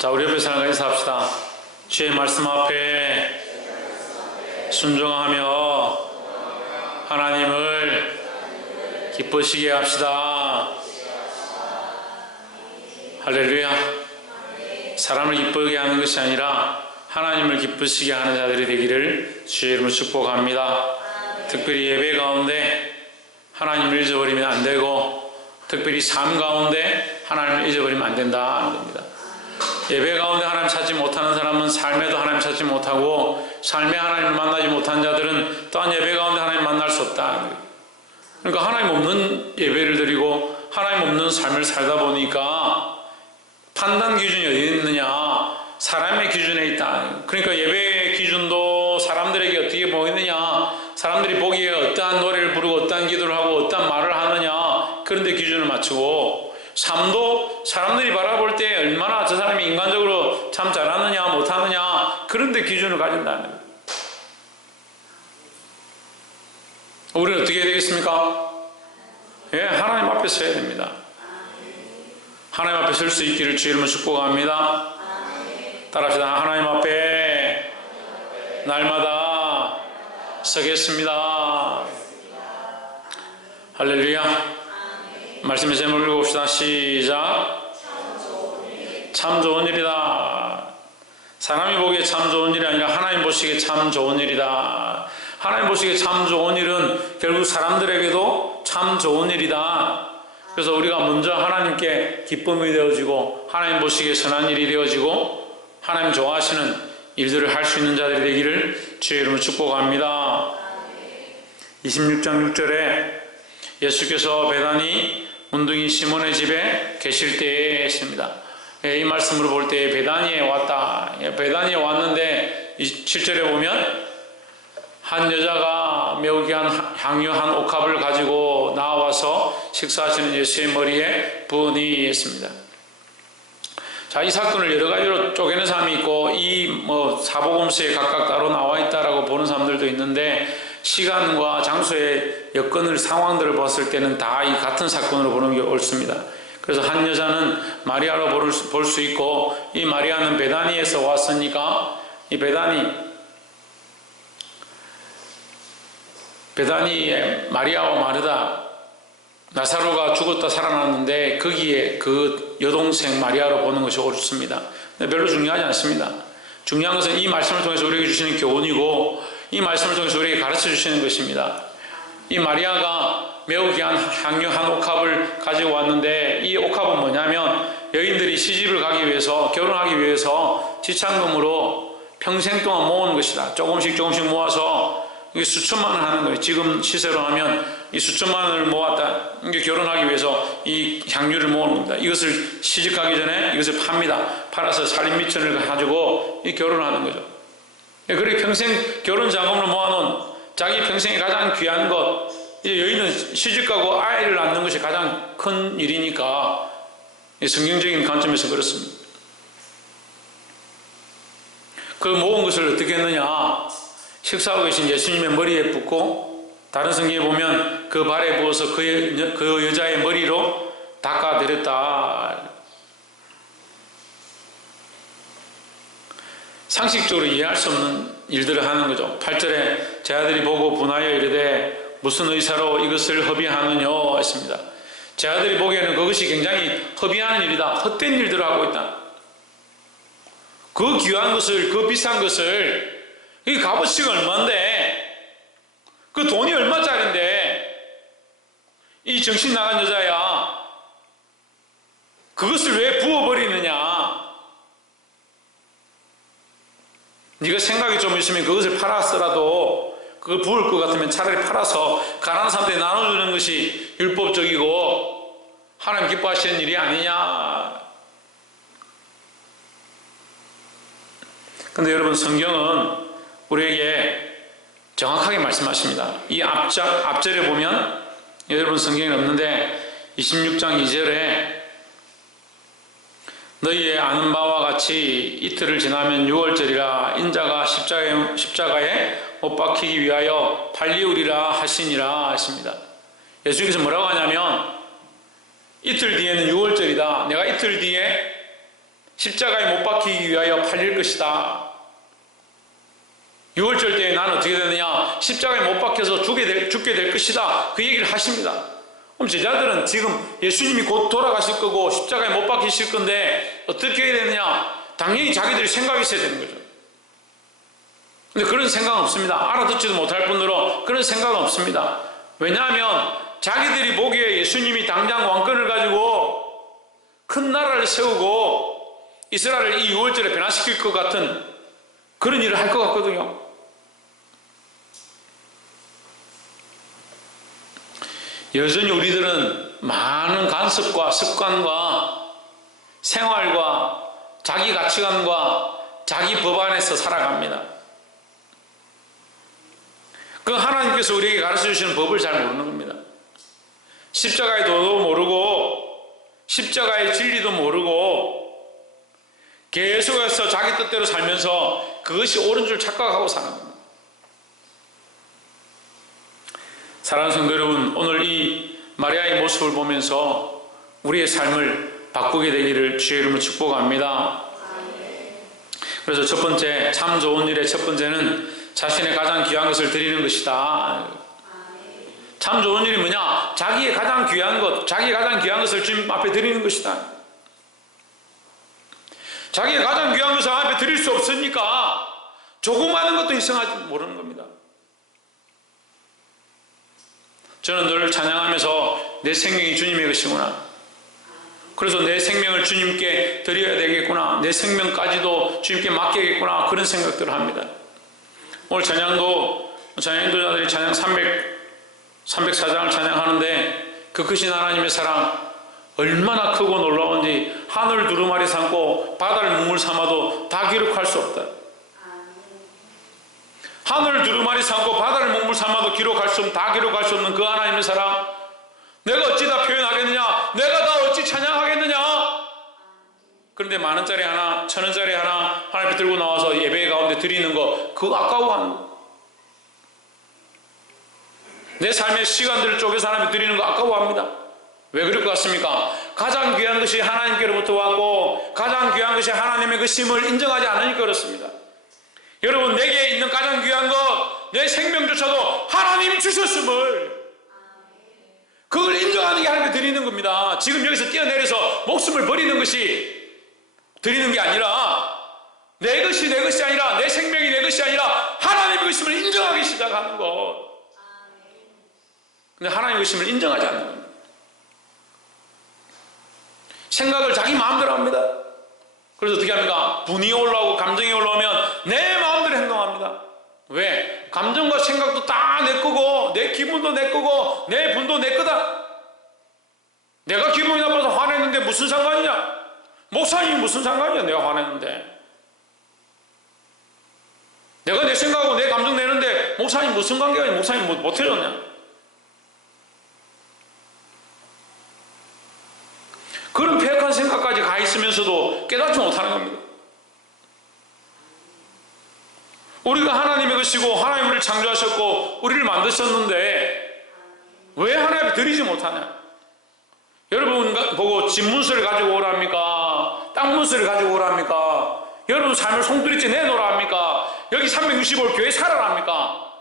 자, 우리 옆에 사람과 인사합시다. 주의 말씀 앞에 순종하며 하나님을 기쁘시게 합시다. 할렐루야. 사람을 기쁘게 하는 것이 아니라 하나님을 기쁘시게 하는 자들이 되기를 주의 이름으로 축복합니다. 특별히 예배 가운데 하나님을 잊어버리면 안 되고, 특별히 삶 가운데 하나님을 잊어버리면 안 된다는 겁니다. 예배 가운데 하나님 찾지 못하는 사람은 삶에도 하나님 찾지 못하고, 삶에 하나님을 만나지 못한 자들은 또한 예배 가운데 하나님 만날 수 없다. 그러니까 하나님 없는 예배를 드리고 하나님 없는 삶을 살다 보니까 판단 기준이 어디 있느냐? 사람의 기준에 있다. 그러니까 예배의 기준도 사람들에게 어떻게 보이느냐? 사람들이 보기에 어떠한 노래를 부르고 어떠한 기도를 하고 어떠한 말을 하느냐? 그런 데 기준을 맞추고, 삶도 사람들이 바라볼 때 얼마나 저 사람이 인간적으로 참 잘하느냐 못하느냐 그런 데 기준을 가진다는 거예요. 우리는 어떻게 해야 되겠습니까? 예, 하나님 앞에 서야 됩니다. 하나님 앞에 설 수 있기를 주의 이름으로 축복합니다. 따라합시다. 하나님 앞에 날마다 서겠습니다. 할렐루야. 말씀의 제목을 읽어봅시다. 시작. 참 좋은 일이다. 사람이 보기에 참 좋은 일이 아니라 하나님 보시기에 참 좋은 일이다. 하나님 보시기에 참 좋은 일은 결국 사람들에게도 참 좋은 일이다. 그래서 우리가 먼저 하나님께 기쁨이 되어지고, 하나님 보시기에 선한 일이 되어지고, 하나님 좋아하시는 일들을 할 수 있는 자들이 되기를 주의 이름으로 축복합니다. 26장 6절에 예수께서 베다니 문둥이 시몬의 집에 계실 때에 했습니다. 이 말씀으로 볼 때 베다니에 왔다. 베다니에 왔는데 7절에 보면 한 여자가 매우 귀한 향유 한 옥합을 가지고 나와서 식사하시는 예수의 머리에 부으니 했습니다. 자, 이 사건을 여러 가지로 쪼개는 사람이 있고, 이 사복음서에 각각 따로 나와 있다라고 보는 사람들도 있는데, 시간과 장소의 여건을, 상황들을 봤을 때는 다 이 같은 사건으로 보는 게 옳습니다. 그래서 한 여자는 마리아로 볼 수 있고, 이 마리아는 베다니에서 왔으니까 이 베다니에 마리아와 마르다, 나사로가 죽었다 살아났는데 거기에 그 여동생 마리아로 보는 것이 옳습니다. 근데 별로 중요하지 않습니다. 중요한 것은 이 말씀을 통해서 우리에게 주시는 교훈이고, 이 말씀을 통해서 우리에게 가르쳐 주시는 것입니다. 이 마리아가 매우 귀한 향유 한 옥합을 가지고 왔는데, 이 옥합은 뭐냐면 여인들이 시집을 가기 위해서, 결혼하기 위해서 지참금으로 평생 동안 모으는 것이다. 조금씩 모아서 이게 수천만 원 하는 거예요. 지금 시세로 하면 이 수천만 원을 모았다. 이게 결혼하기 위해서 이 향유를 모으는 겁니다. 이것을 시집가기 전에 이것을 팝니다. 팔아서 살인미천을 가지고 이 결혼을 하는 거죠. 그렇게 평생 결혼 자금으로 모아놓은 자기 평생에 가장 귀한 것, 이제 여인은 시집가고 아이를 낳는 것이 가장 큰 일이니까 성경적인 관점에서 그렇습니다. 그 모은 것을 어떻게 했느냐? 식사하고 계신 예수님의 머리에 붓고, 다른 성경에 보면 그 발에 부어서 그 여자의 머리로 닦아드렸다. 상식적으로 이해할 수 없는 일들을 하는 거죠. 8절에 제 아들이 보고 분하여 이르되 무슨 의사로 이것을 허비하느냐 했습니다. 제 아들이 보기에는 그것이 굉장히 허비하는 일이다. 헛된 일들을 하고 있다. 그 귀한 것을, 그 비싼 것을, 이 값어치가 얼마인데, 그 돈이 얼마짜린데, 이 정신 나간 여자야, 그것을 왜 부어버리느냐? 네가 생각이 좀 있으면 그것을 팔았더라도, 그걸 부을 것 같으면 차라리 팔아서 가난한 사람들이 나눠주는 것이 율법적이고 하나님 기뻐하시는 일이 아니냐. 근데 여러분, 성경은 우리에게 정확하게 말씀하십니다. 이 앞절에 보면, 여러분 성경에 없는데 26장 2절에 너희의 아는 바와 같이 이틀을 지나면 6월절이라 인자가 십자가에 못 박히기 위하여 팔리우리라 하시니라 하십니다. 예수님께서 뭐라고 하냐면, 이틀 뒤에는 6월절이다. 내가 이틀 뒤에 십자가에 못 박히기 위하여 팔릴 것이다. 유월절 때에 나는 어떻게 되느냐? 십자가에 못 박혀서 죽게 될 것이다. 그 얘기를 하십니다. 그럼 제자들은 지금 예수님이 곧 돌아가실 거고 십자가에 못 박히실 건데 어떻게 해야 되느냐? 당연히 자기들이 생각이 있어야 되는 거죠. 근데 그런 생각은 없습니다. 알아듣지도 못할 뿐더러 그런 생각은 없습니다. 왜냐하면 자기들이 보기에 예수님이 당장 왕권을 가지고 큰 나라를 세우고 이스라엘을 이 유월절에 변화시킬 것 같은 그런 일을 할 것 같거든요. 여전히 우리들은 많은 간섭과 습관과 생활과 자기 가치관과 자기 법 안에서 살아갑니다. 그 하나님께서 우리에게 가르쳐 주시는 법을 잘 모르는 겁니다. 십자가의 도도 모르고 십자가의 진리도 모르고 계속해서 자기 뜻대로 살면서 그것이 옳은 줄 착각하고 사는 겁니다. 사랑하는 성도 여러분, 오늘 이 마리아의 모습을 보면서 우리의 삶을 바꾸게 되기를 주의 이름으로 축복합니다. 그래서 첫 번째, 참 좋은 일의 첫 번째는 자신의 가장 귀한 것을 드리는 것이다. 참 좋은 일이 뭐냐? 자기의 가장 귀한 것, 자기의 가장 귀한 것을 주님 앞에 드리는 것이다. 자기의 가장 귀한 것을 앞에 드릴 수 없으니까 조그마한 것도 희생하지 모르는 겁니다. 저는 늘 찬양하면서 내 생명이 주님의 것이구나. 그래서 내 생명을 주님께 드려야 되겠구나. 내 생명까지도 주님께 맡기겠구나. 그런 생각들을 합니다. 오늘 찬양도자들이 찬양 304장을 찬양하는데 그 크신 하나님의 사랑 얼마나 크고 놀라운지 하늘 두루마리 삼고 바다를 물물 삼아도 다 기록할 수 없다. 하늘 두루마리 삼고 바다를 물물 삼아도 기록할 수 없는, 다 기록할 수 없는 그 하나님의 사랑 내가 어찌 다 표현하겠느냐? 내가 다 어찌 찬양하겠느냐? 그런데 만원짜리 하나, 천원짜리 하나 하나님 들고 나와서 예배 가운데 드리는 거 그거 아까워하는 거. 내 삶의 시간들을 쪼개서 하나님께 드리는 거 아까워합니다. 왜 그럴 것 같습니까? 가장 귀한 것이 하나님께로부터 왔고 가장 귀한 것이 하나님의 것임을 인정하지 않으니까 그렇습니다. 여러분, 내게 있는 가장 귀한 것, 내 생명조차도 하나님 주셨음을 그걸 인정하는 게 하나님께 드리는 겁니다. 지금 여기서 뛰어내려서 목숨을 버리는 것이 드리는 게 아니라 내 것이 아니라 내 생명이 내 것이 아니라 하나님의 것임을 인정하기 시작하는 것. 근데 하나님의 것임을 인정하지 않는 겁니다. 생각을 자기 마음대로 합니다. 그래서 어떻게 합니까? 분이 올라오고 감정이 올라오면 내 마음대로 행동합니다. 왜? 감정과 생각도 다 내 거고 내 기분도 내 거고 내 분도 내 거다. 내가 기분이 나빠서 화냈는데 무슨 상관이냐? 목사님이 무슨 상관이야? 내가 화냈는데 내가 내 생각하고 내 감정 내는데 목사님 무슨 관계가 목사님 못 해줬냐? 그런 폐역한 생각까지 가 있으면서도 깨닫지 못하는 겁니다. 우리가 하나님의 것이고 하나님 우리를 창조하셨고 우리를 만드셨는데 왜 하나님께 드리지 못하냐? 여러분 보고 집 문서를 가지고 오랍니까? 땅 문서를 가지고 오랍니까? 여러분 삶을 송두리째 내놓으라 합니까? 여기 365일 교회 살아랍니까?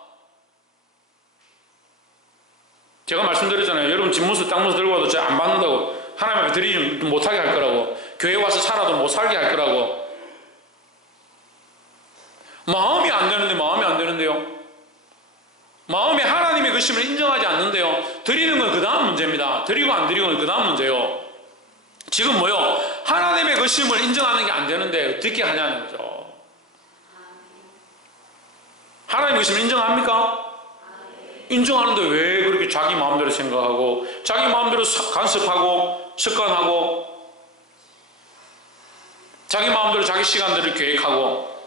제가 말씀드렸잖아요. 여러분 집 문서 땅 문서 들고 와도 제가 안 받는다고. 하나님 앞에 드리지 못하게 할 거라고. 교회 와서 살아도 못 살게 할 거라고. 마음이 안 되는데요. 마음에 하나님의 것임을 인정하지 않는데요. 드리는 건 그 다음 문제입니다. 드리고 안 드리고는 그 다음 문제요. 지금 뭐요? 하나님의 것임을 인정하는 게 안 되는데 어떻게 하냐는 거죠. 하나님의 것임을 인정합니까? 인정하는데 왜 그렇게 자기 마음대로 생각하고 자기 마음대로 간섭하고 습관하고 자기 마음대로 자기 시간들을 계획하고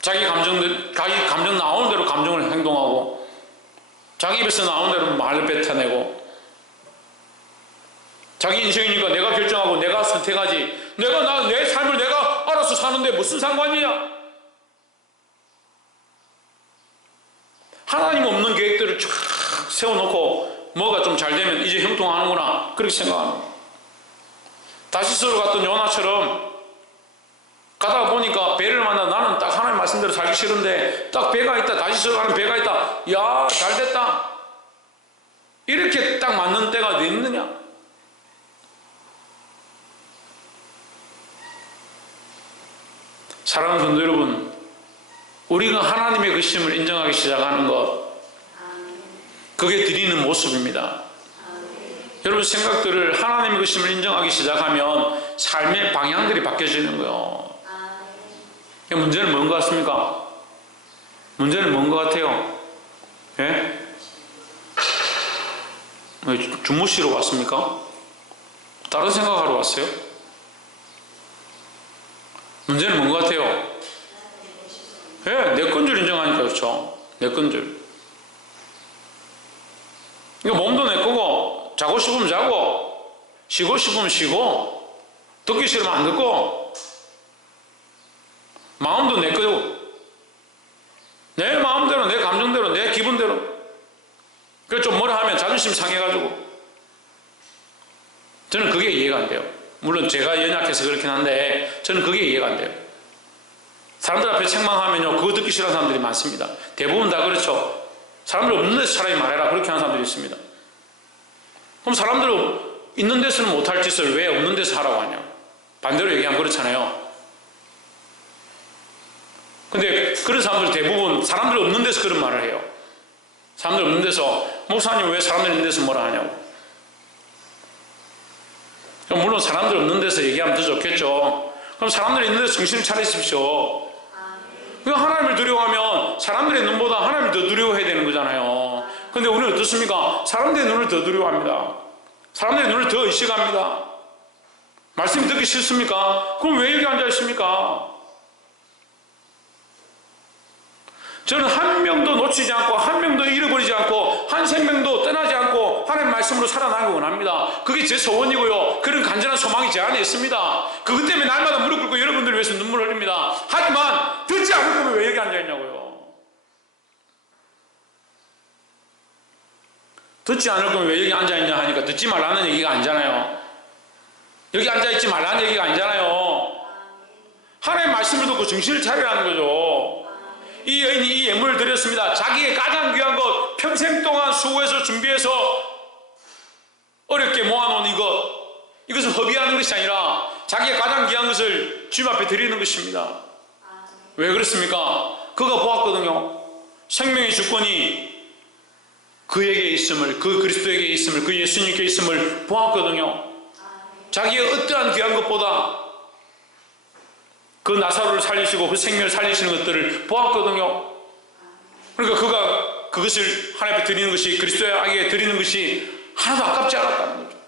자기 감정 나오는 대로 감정을 행동하고 자기 입에서 나오는 대로 말을 뱉어내고 자기 인생이니까 내가 결정하고 내가 선택하지 내 삶을 내가 알아서 사는데 무슨 상관이냐? 하나님 없는 계획들을 쫙 세워놓고 뭐가 좀 잘 되면 이제 형통하는구나 그렇게 생각하는 거예요. 다시스로 갔던 요나처럼 가기 싫은데 딱 배가 있다, 다시 들어가는 배가 있다, 야 잘됐다, 이렇게 딱 맞는 때가 어디 있느냐? 사랑하는 성도 여러분, 우리가 하나님의 계심을 인정하기 시작하는 것, 그게 드리는 모습입니다. 여러분 생각들을 하나님의 계심을 인정하기 시작하면 삶의 방향들이 바뀌어지는 거예요. 문제는 뭔 것 같습니까? 문제는 뭔 것 같아요? 예? 주무시러 왔습니까? 다른 생각하러 왔어요? 문제는 뭔 것 같아요? 예, 내 건 줄 인정하니까 그렇죠. 내 건 줄. 이거 몸도 내 거고, 자고 싶으면 자고, 쉬고 싶으면 쉬고, 듣기 싫으면 안 듣고, 마음도 내 거고, 내 마음대로, 내 감정대로, 내 기분대로. 그래서 좀 뭐라 하면 자존심 상해가지고. 저는 그게 이해가 안 돼요. 물론 제가 연약해서 그렇긴 한데, 저는 그게 이해가 안 돼요. 사람들 앞에 책망하면요, 그거 듣기 싫어하는 사람들이 많습니다. 대부분 다 그렇죠. 사람들 없는 데서 차라리 말해라, 그렇게 하는 사람들이 있습니다. 그럼 사람들 있는 데서는 못할 짓을 왜 없는 데서 하라고 하냐? 반대로 얘기하면 그렇잖아요. 근데 그런 사람들 대부분 사람들 없는 데서 그런 말을 해요. 사람들 없는 데서, 목사님 왜 사람들 있는 데서 뭐라 하냐고. 물론 사람들 없는 데서 얘기하면 더 좋겠죠. 그럼 사람들 있는 데서 정신을 차리십시오. 하나님을 두려워하면 사람들의 눈보다 하나님을 더 두려워해야 되는 거잖아요. 근데 우리는 어떻습니까? 사람들의 눈을 더 두려워합니다. 사람들의 눈을 더 의식합니다. 말씀이 듣기 싫습니까? 그럼 왜 여기 앉아 있습니까? 저는 한 명도 놓치지 않고, 한 명도 잃어버리지 않고, 한 생명도 떠나지 않고 하나님 말씀으로 살아나기 원합니다. 그게 제 소원이고요, 그런 간절한 소망이 제 안에 있습니다. 그것 때문에 날마다 무릎 꿇고 여러분들을 위해서 눈물 흘립니다. 하지만 듣지 않을 거면 왜 여기 앉아 있냐고요. 듣지 않을 거면 왜 여기 앉아 있냐 하니까 듣지 말라는 얘기가 아니잖아요. 여기 앉아 있지 말라는 얘기가 아니잖아요. 하나님 말씀을 듣고 정신을 차리라는 거죠. 이 여인이 이 예물을 드렸습니다. 자기의 가장 귀한 것, 평생 동안 수고해서 준비해서 어렵게 모아놓은 이것을 허비하는 것이 아니라 자기의 가장 귀한 것을 주님 앞에 드리는 것입니다. 왜 그렇습니까? 그가 보았거든요. 생명의 주권이 그에게 있음을, 그 그리스도에게 있음을, 그 예수님께 있음을 보았거든요. 자기의 어떠한 귀한 것보다 그 나사로를 살리시고 그 생명을 살리시는 것들을 보았거든요. 그러니까 그가 그것을 하나님 앞에 드리는 것이, 그리스도에게 드리는 것이 하나도 아깝지 않았다는 거죠.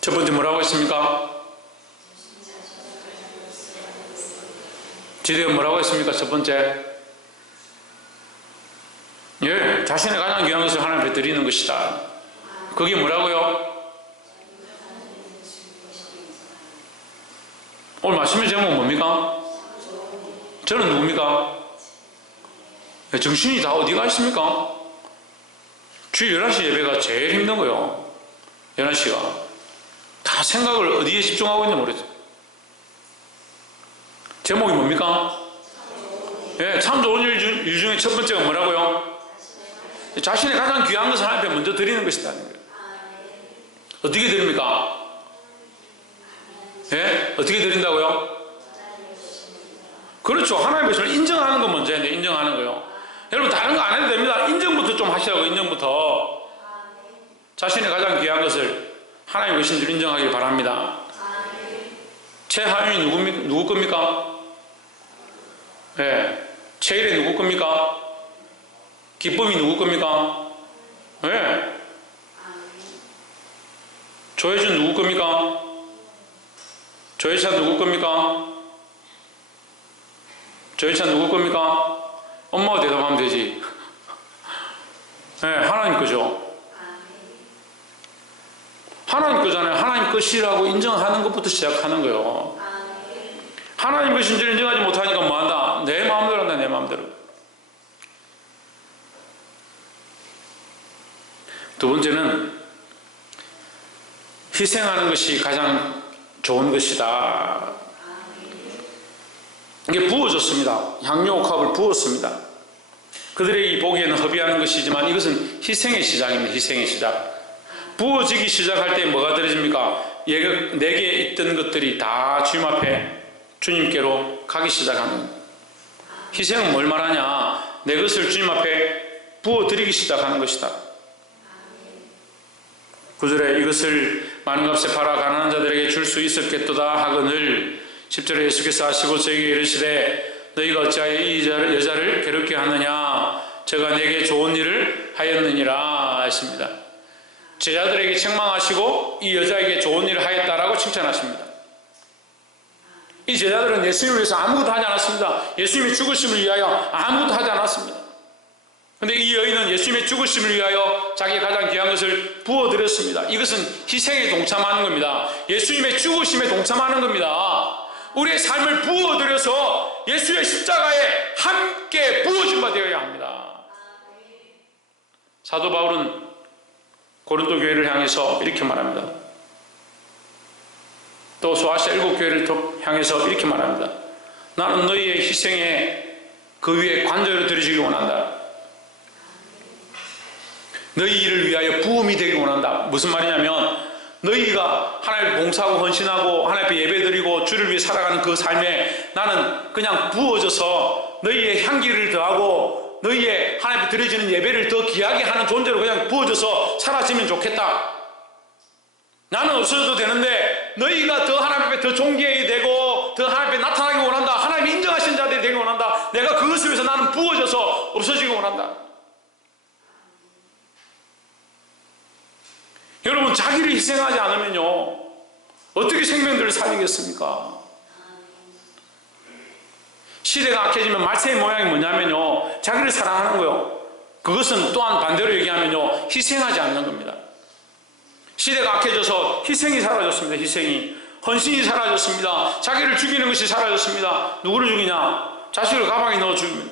첫 번째 뭐라고 했습니까? 지도에 뭐라고 했습니까? 첫 번째, 예, 자신의 가장 귀한 것을 하나님 앞에 드리는 것이다. 그게 뭐라고요? 오늘 말씀의 제목은 뭡니까? 저는 누굽니까? 정신이 다 어디가 있습니까? 주일 11시 예배가 제일 힘든 거예요. 11시가. 다 생각을 어디에 집중하고 있는지 모르겠어요. 제목이 뭡니까? 예, 참 좋은 일 중에 첫 번째가 뭐라고요? 자신의 가장 귀한 것을 하나님 앞에 먼저 드리는 것이다. 어떻게 드립니까? 예? 어떻게 드린다고요? 그렇죠. 하나님의 것을 인정하는 건 먼저 해야 돼요. 인정하는 거요. 여러분 다른 거 안 해도 됩니다. 인정부터 좀 하시라고. 인정부터. 자신의 가장 귀한 것을 하나님의 것인 줄 인정하길 바랍니다. 최하윤이 누구 겁니까? 예. 최일이 누구 겁니까? 기쁨이 누구 겁니까? 예. 조혜준 누구 겁니까? 조혜찬 누구 겁니까? 조혜찬 누구 겁니까? 엄마가 대답하면 되지. 네, 하나님 거죠. 하나님 거잖아요. 하나님 것이라고 인정하는 것부터 시작하는 거예요. 하나님 것인 줄 인정하지 못하니까 뭐한다? 내 마음대로 한다. 내 마음대로. 두 번째는 희생하는 것이 가장 좋은 것이다. 이게 부어졌습니다. 향료옥합을 부었습니다. 그들에게 보기에는 허비하는 것이지만 이것은 희생의 시작입니다. 희생의 시작. 부어지기 시작할 때 뭐가 들어집니까? 내게 있던 것들이 다 주님 앞에 주님께로 가기 시작하는 겁니다. 희생은 뭘 말하냐? 내 것을 주님 앞에 부어드리기 시작하는 것이다. 9절에 이것을 많은 값에 팔아 가난한 자들에게 줄 수 있었겠도다 하거늘 10절에 예수께서 하시고 저에게 이르시되 너희가 어찌하여 이 여자를 괴롭게 하느냐? 저가 내게 좋은 일을 하였느니라 하십니다. 제자들에게 책망하시고 이 여자에게 좋은 일을 하였다라고 칭찬하십니다. 이 제자들은 예수님을 위해서 아무것도 하지 않았습니다. 예수님의 죽으심을 위하여 아무것도 하지 않았습니다. 그런데 이 여인은 예수님의 죽으심을 위하여 자기의 가장 귀한 것을 부어드렸습니다. 이것은 희생에 동참하는 겁니다. 예수님의 죽으심에 동참하는 겁니다. 우리의 삶을 부어드려서 예수의 십자가에 함께 부어진 바 되어야 합니다. 사도 바울은 고린도 교회를 향해서 이렇게 말합니다. 또 소아시아 7교회를 향해서 이렇게 말합니다. 나는 너희의 희생에 그 위에 관절을 드리시기 원한다. 너희 일을 위하여 부음이 되기 원한다. 무슨 말이냐면 너희가 하나님을 봉사하고 헌신하고 하나님 앞에 예배드리고 주를 위해 살아가는 그 삶에 나는 그냥 부어져서 너희의 향기를 더하고 너희의 하나님 앞에 드려지는 예배를 더 귀하게 하는 존재로 그냥 부어져서 사라지면 좋겠다. 나는 없어져도 되는데 너희가 더 하나님 앞에 더 존귀해야 되고 더 하나님 앞에 나타나기 원한다. 하나님이 인정하신 자들이 되기 원한다. 내가 그것을 위해서 나는 부어져서 없어지기 원한다. 여러분, 자기를 희생하지 않으면요 어떻게 생명들을 살리겠습니까? 시대가 악해지면 말세의 모양이 뭐냐면요 자기를 사랑하는 거요. 그것은 또한 반대로 얘기하면요 희생하지 않는 겁니다. 시대가 악해져서 희생이 사라졌습니다. 희생이. 헌신이 사라졌습니다. 자기를 죽이는 것이 사라졌습니다. 누구를 죽이냐? 자식을 가방에 넣어 죽입니다.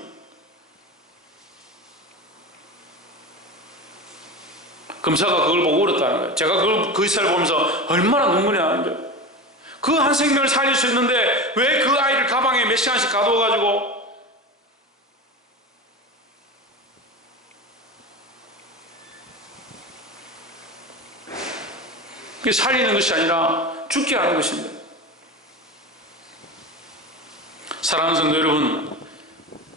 검사가 그걸 보고 울었다는 거예요. 제가 그 시사를 보면서 얼마나 눈물이 나는데 그 한 생명을 살릴 수 있는데 왜 그 아이를 가방에 몇 시간씩 가둬가지고 그게 살리는 것이 아니라 죽게 하는 것입니다. 사랑하는 성도 여러분,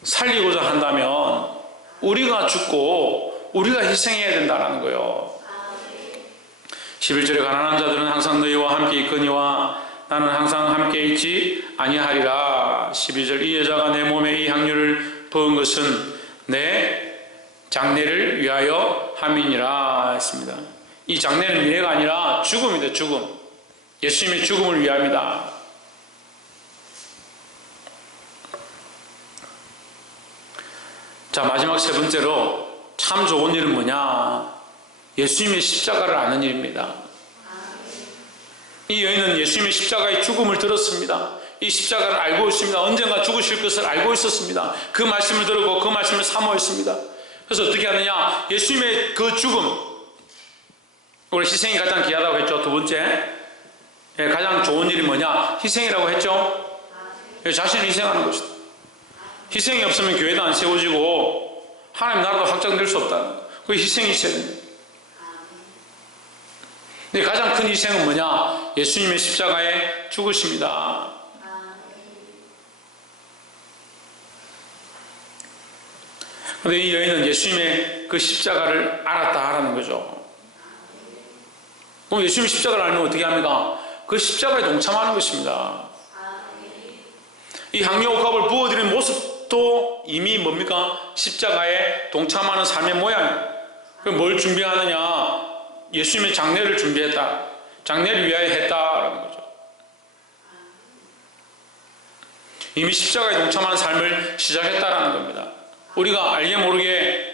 살리고자 한다면 우리가 죽고 우리가 희생해야 된다는 거예요. 11절에 가난한 자들은 항상 너희와 함께 있거니와 나는 항상 함께 있지 아니하리라. 12절 이 여자가 내 몸에 이 향유를 부은 것은 내 장례를 위하여 함이니라 했습니다. 이 장례는 미래가 아니라 죽음이다. 죽음. 예수님의 죽음을 위함이다. 자, 마지막 세 번째로 참 좋은 일은 뭐냐? 예수님의 십자가를 아는 일입니다. 이 여인은 예수님의 십자가의 죽음을 들었습니다. 이 십자가를 알고 있습니다. 언젠가 죽으실 것을 알고 있었습니다. 그 말씀을 들었고 그 말씀을 사모했습니다. 그래서 어떻게 하느냐? 예수님의 그 죽음, 우리 희생이 가장 귀하다고 했죠. 두 번째, 가장 좋은 일이 뭐냐? 희생이라고 했죠. 자신을 희생하는 것이다. 희생이 없으면 교회도 안 세워지고 하나님 나라도 확장될 수 없다. 그 희생이 있어야 됩니다. 근데 가장 큰 희생은 뭐냐? 예수님의 십자가에 죽으십니다. 그런데 이 여인은 예수님의 그 십자가를 알았다 하라는 거죠. 그럼 예수님의 십자가를 알면 어떻게 합니까? 그 십자가에 동참하는 것입니다. 이 향료옥합을 부어드리는 모습도 이미 뭡니까? 십자가에 동참하는 삶의 모양이에요. 뭘 준비하느냐? 예수님의 장례를 준비했다. 장례를 위하여 했다라는 거죠. 이미 십자가에 동참하는 삶을 시작했다라는 겁니다. 우리가 알게 모르게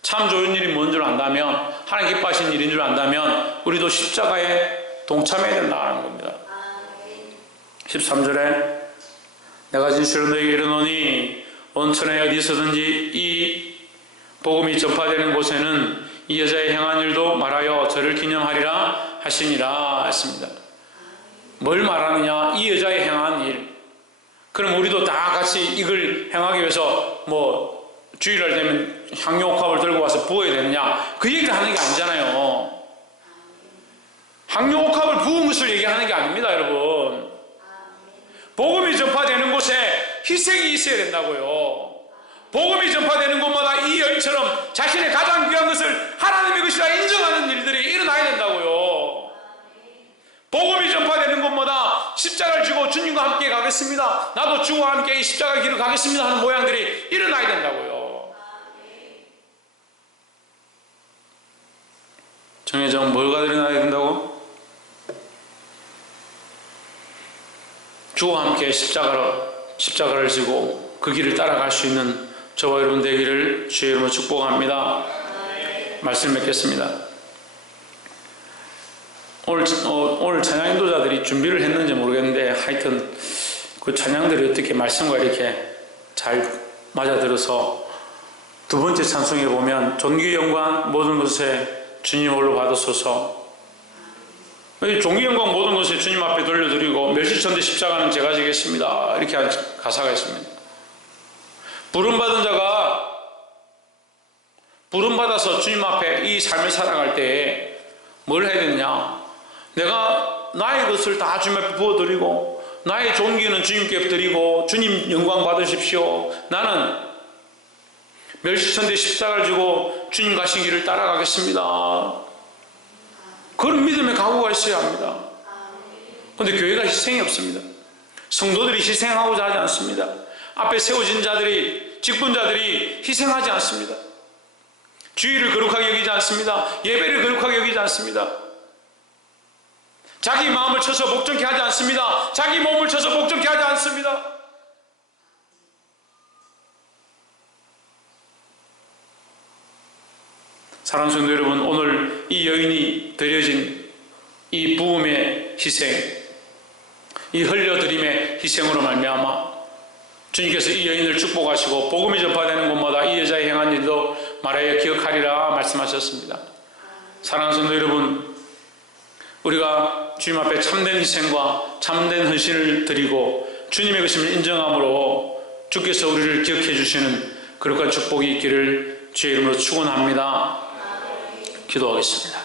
참 좋은 일이 뭔 줄 안다면, 하나님 기뻐하신 일인 줄 안다면 우리도 십자가에 동참해야 된다는 겁니다. 13절에 내가 진실로 너희에게 이르노니 온천에 어디서든지 이 복음이 전파되는 곳에는 이 여자의 행한 일도 말하여 저를 기념하리라 하시니라 했습니다. 뭘 말하느냐? 이 여자의 행한 일, 그럼 우리도 다 같이 이걸 행하기 위해서 뭐 주일날 되면 향료옥합을 들고 와서 부어야 되느냐, 그 얘기를 하는 게 아니잖아요. 향료옥합을 부은 것을 얘기하는 게 아닙니다, 여러분. 복음이 전파되는 곳에 희생이 있어야 된다고요. 복음이 전파되는 곳마다 이 여인처럼 자신의 가장 귀한 것을 하나님의 것이라 인정하는 일들이 일어나야 된다고요. 복음이 전파되는 곳마다 십자가를 지고 주님과 함께 가겠습니다, 나도 주와 함께 이 십자가 길을 가겠습니다 하는 모양들이 일어나야 된다고요. 정혜정, 뭐가 일어나야 된다고? 주와 함께 십자가를 지고 그 길을 따라갈 수 있는 저와 여러분 되기를 주의 이름으로 축복합니다. 말씀 맺겠습니다. 오늘 찬양 인도자들이 준비를 했는지 모르겠는데 하여튼 그 찬양들이 어떻게 말씀과 이렇게 잘 맞아들어서 두 번째 찬송에 보면 존귀 영광 모든 것에 주님 홀로 받으소서, 종기 영광 모든 것을 주님 앞에 돌려드리고 멸시천대 십자가는 제가 지겠습니다, 이렇게 가사가 있습니다. 부름받은 자가 부름받아서 주님 앞에 이 삶을 살아갈 때에 뭘 해야 되느냐, 내가 나의 것을 다 주님 앞에 부어드리고 나의 존귀는 주님께 드리고 주님 영광 받으십시오, 나는 멸시천대 십자가를 지고 주님 가신 길을 따라가겠습니다, 그런 믿음의 각오가 있어야 합니다. 그런데 교회가 희생이 없습니다. 성도들이 희생하고자 하지 않습니다. 앞에 세워진 자들이, 직분자들이 희생하지 않습니다. 주의를 거룩하게 여기지 않습니다. 예배를 거룩하게 여기지 않습니다. 자기 마음을 쳐서 복종케 하지 않습니다. 자기 몸을 쳐서 복종케 하지 않습니다. 사랑하는 성도 여러분, 오늘 이 여인이 드려진 이 부음의 희생, 이 흘려드림의 희생으로 말미암아 주님께서 이 여인을 축복하시고 복음이 전파되는 곳마다 이 여자의 행한 일도 말하여 기억하리라 말씀하셨습니다. 사랑하는 성도 여러분, 우리가 주님 앞에 참된 희생과 참된 헌신을 드리고 주님의 것임을 인정함으로 주께서 우리를 기억해 주시는 그릇과 축복이 있기를 주의 이름으로 축원합니다. 기도하겠습니다.